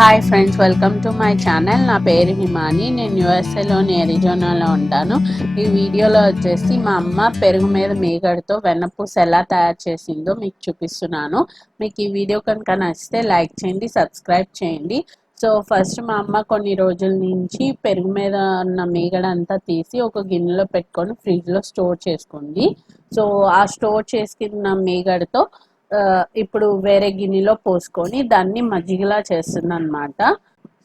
Hi friends, welcome to my channel. నా పేరు హిమాని. నేను యూఎస్ఏలోని అరిజోనాలో ఉంటాను. ఈ వీడియోలో వచ్చేసి మా అమ్మ పెరుగు మీద మీగడతో వెన్నపూస ఎలా తయారు చేసిందో మీకు చూపిస్తున్నాను. మీకు ఈ వీడియో కనుక నచ్చితే లైక్ చేయండి, సబ్స్క్రైబ్ చేయండి. సో ఫస్ట్ మా అమ్మ కొన్ని రోజుల నుంచి పెరుగు మీద ఉన్న మీగడ అంతా తీసి ఒక గిన్నెలో పెట్టుకొని ఫ్రిడ్జ్లో స్టోర్ చేసుకుంది. సో ఆ స్టోర్ చేసుకున్న మీగడతో ఇప్పుడు వేరే గిన్నెలో పోసుకొని దాన్ని మజ్జిగలా చేస్తుంది అనమాట.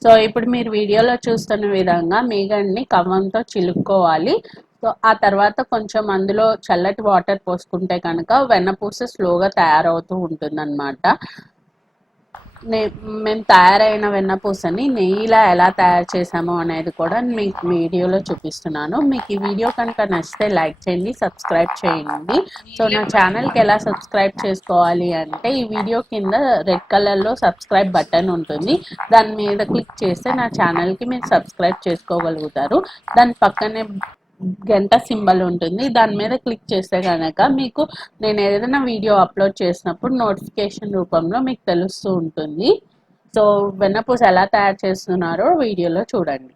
సో ఇప్పుడు మీరు వీడియోలో చూస్తున్న విధంగా మీగడ్ని కవ్వంతో చిలుక్కోవాలి. సో ఆ తర్వాత కొంచెం అందులో చల్లటి వాటర్ పోసుకుంటే కనుక వెన్నపూస స్లోగా తయారవుతూ ఉంటుందన్నమాట. మేము తయారైన వెన్నపూసని నెయ్యిలా ఎలా తయారు చేసామో అనేది కూడా మీకు వీడియోలో చూపిస్తున్నాను. మీకు ఈ వీడియో కనుక నచ్చితే లైక్ చేయండి, సబ్స్క్రైబ్ చేయండి. సో నా ఛానల్కి ఎలా సబ్స్క్రైబ్ చేసుకోవాలి అంటే ఈ వీడియో కింద రెడ్ కలర్లో సబ్స్క్రైబ్ బటన్ ఉంటుంది. దాని మీద క్లిక్ చేస్తే నా ఛానల్కి మీరు సబ్స్క్రైబ్ చేసుకోగలుగుతారు. దాని పక్కనే గంట సింబల్ ఉంటుంది. దాని మీద క్లిక్ చేస్తే కనుక మీకు నేను ఏదైనా వీడియో అప్లోడ్ చేసినప్పుడు నోటిఫికేషన్ రూపంలో మీకు తెలుస్తూ ఉంటుంది. సో వెన్నపూస ఎలా తయారు చేస్తున్నారో వీడియోలో చూడండి.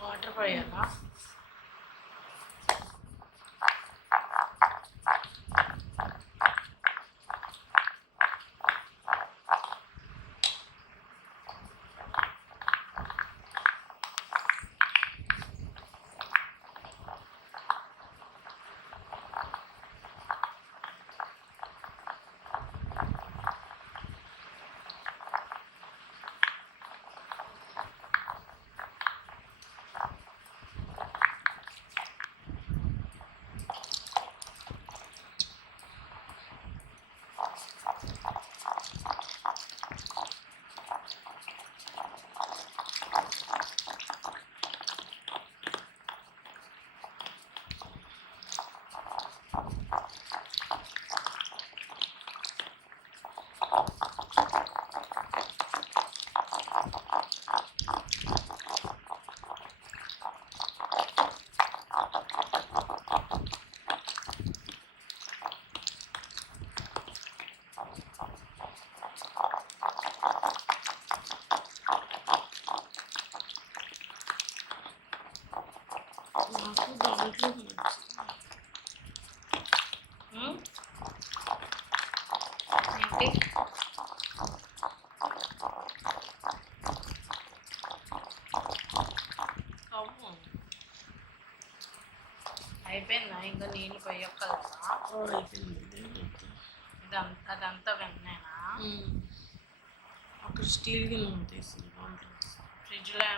వాటర్ పోయాలా? నాకు దాంట్లో ఏంటి అయిపోయిందా? ఇంకా నీళ్ళు పోయక్కదా? అదంతా వెన్నేనా? అక్కడ స్టీల్ గిన్నె తీసి ఫ్రిడ్జ్లో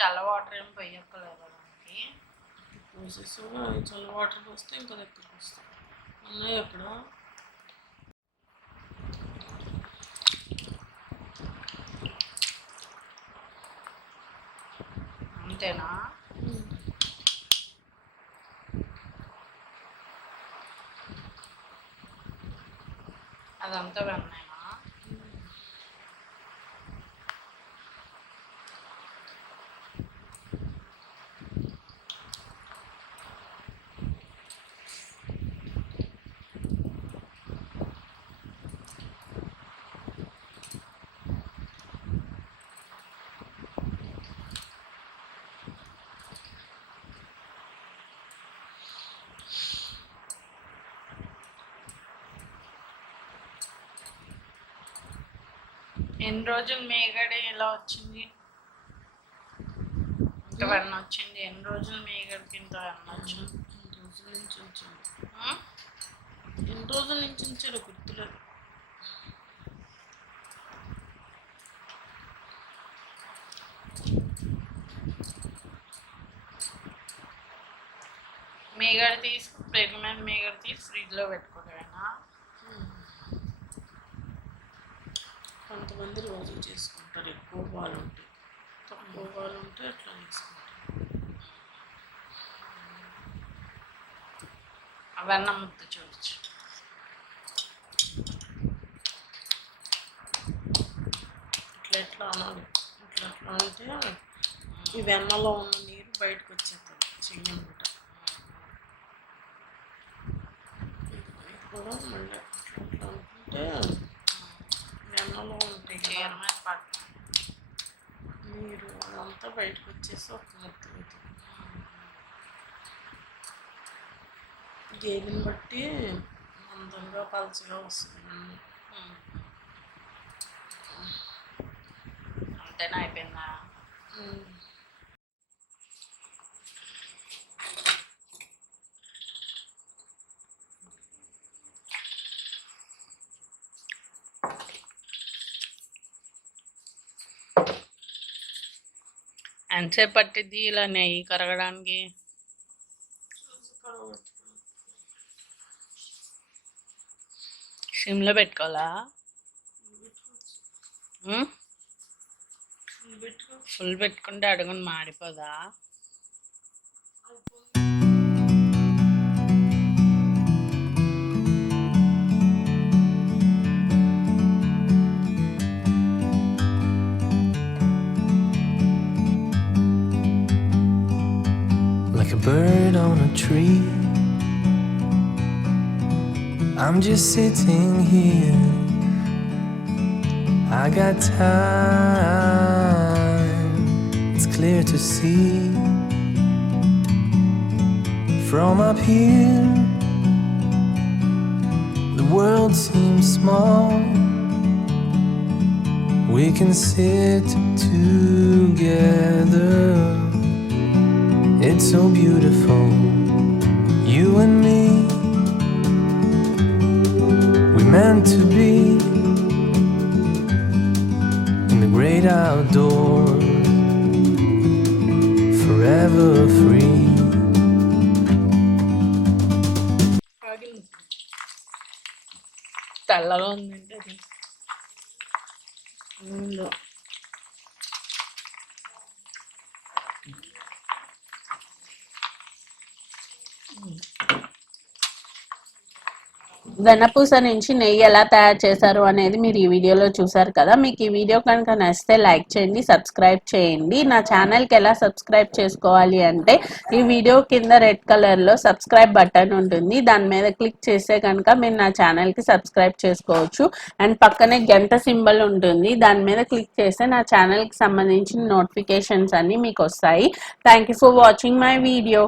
చల్ల వాటర్ ఏం పోయక్కలేదా? దానికి పోసేసి చల్ల వాటర్ పోస్తే ఇంకా దగ్గరకు వస్తాయి. ఉన్నాయి అక్కడ. అంతేనా? అదంతా వెన్నైనా? ఎన్ని రోజులు మేగడ ఇలా వచ్చింది? ఇంత వెన్న వచ్చింది. ఎన్ని రోజులు మేగడికి ఇంత వెన్న వచ్చింది? ఎన్ని రోజుల నుంచి ఉంచారు గుర్తులేదు. మీగడ తీసి పెరుగు మీద మీగడ తీసి ఫ్రిడ్జ్లో పెట్టుకోవడమేనా? కొంతమంది రోజు చేసుకుంటారు, ఎక్కువ పాలు ఉంటాయి, తక్కువ పాలు ఉంటే అట్లా తీసుకుంటారు. అవన్నీ ముద్ద చూడచ్చు. ఇట్లా అనాలి, ఇట్లా అంటే ఈ వెన్నలో ఉన్న నీరు బయటకు వచ్చేస్తుంది చెయ్యనమాట. ఇది కూడా మళ్ళీ అట్లా అనుకుంటే వెన్నలో ఉంటాయి కదా నీరు, అదంతా బయటకు వచ్చేసి ఒక ముద్ద అవుతుంది. గేదెని బట్టి మందంగా పలచగా వస్తుంది. అంతేనా, అయిపోయిందా? ఎంతసేపు పట్టిద్ది ఇలా నెయ్యి కరగడానికి? సిమ్లో పెట్టుకోవాలా? ఫుల్ పెట్టుకుంటే అడుగుని మాడిపోదా? Like a bird on a tree, I'm just sitting here. I got time, it's clear to see. From up here, the world seems small. We can sit together. It's so beautiful, you and me. We meant to be in the great outdoors, forever free. తెల్లగా ఉందంటే అది వెన్నపూస నుంచి నెయ్యి ఎలా తయారు చేశారు అనేది మీరు ఈ వీడియోలో చూసారు కదా. మీకు ఈ వీడియో కనుక నచ్చితే లైక్ చేయండి, సబ్స్క్రైబ్ చేయండి. నా ఛానల్కి ఎలా సబ్స్క్రైబ్ చేసుకోవాలి అంటే ఈ వీడియో కింద రెడ్ కలర్లో సబ్స్క్రైబ్ బటన్ ఉంటుంది, దాని మీద క్లిక్ చేస్తే కనుక మీరు నా ఛానల్కి సబ్స్క్రైబ్ చేసుకోవచ్చు. అండ్ పక్కనే గంట సింబల్ ఉంటుంది, దాని మీద క్లిక్ చేస్తే నా ఛానల్కి సంబంధించిన నోటిఫికేషన్స్ అన్నీ మీకు వస్తాయి. Thank you for watching my video.